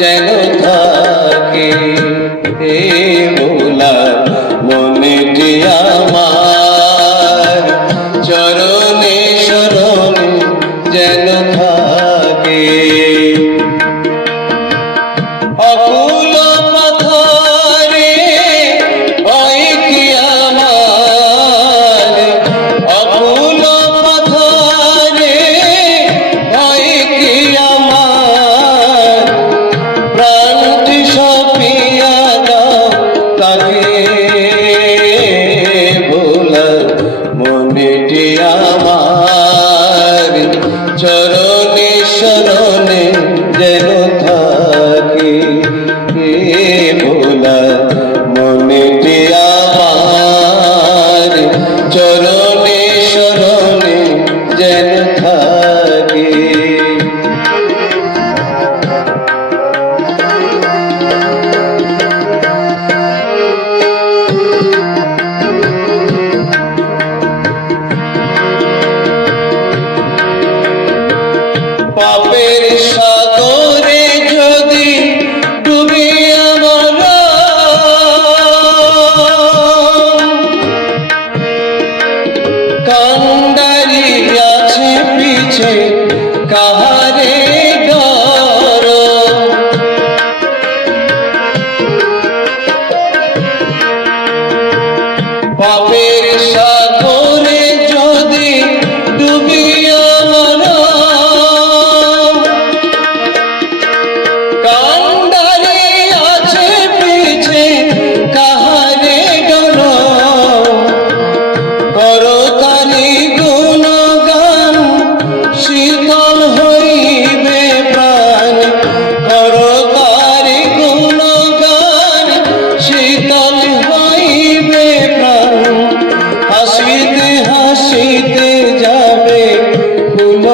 যেন থাকে। যেন থাকি ভোলা মনেটি আমার চরণে শরণে যেন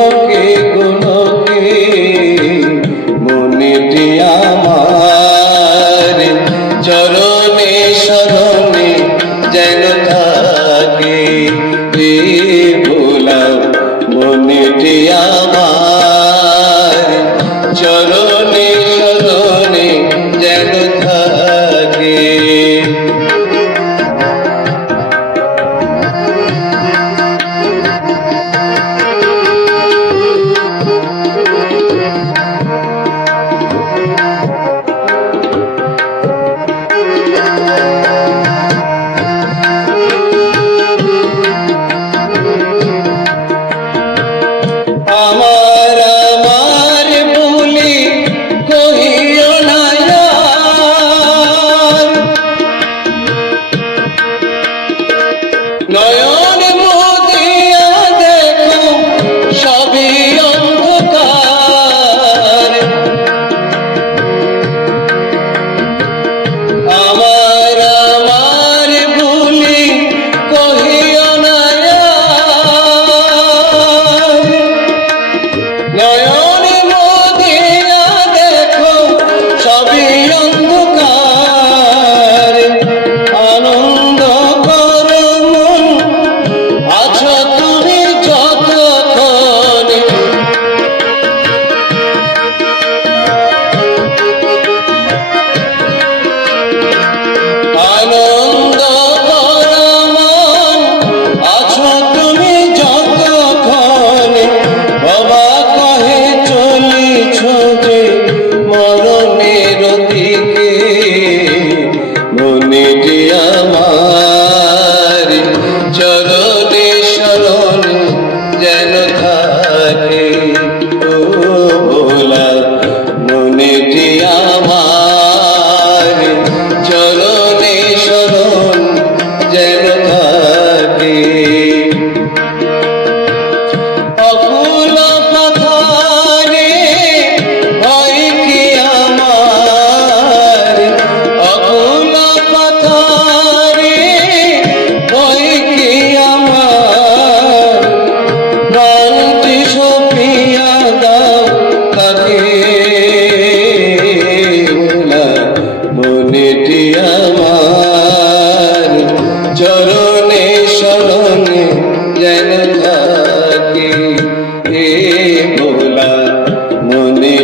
নকে গুণকে মনেটি আমার চরণে, শরণে যেন থাকে ভোলাও মনেটি আমার চরণে, শরণে যেন থাকে। No. கையெழுத்தே হে মোগলা মনে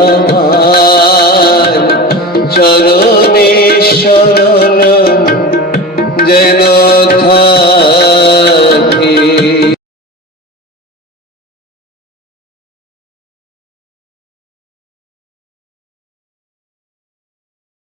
আমার চরণে শরণ যেন থা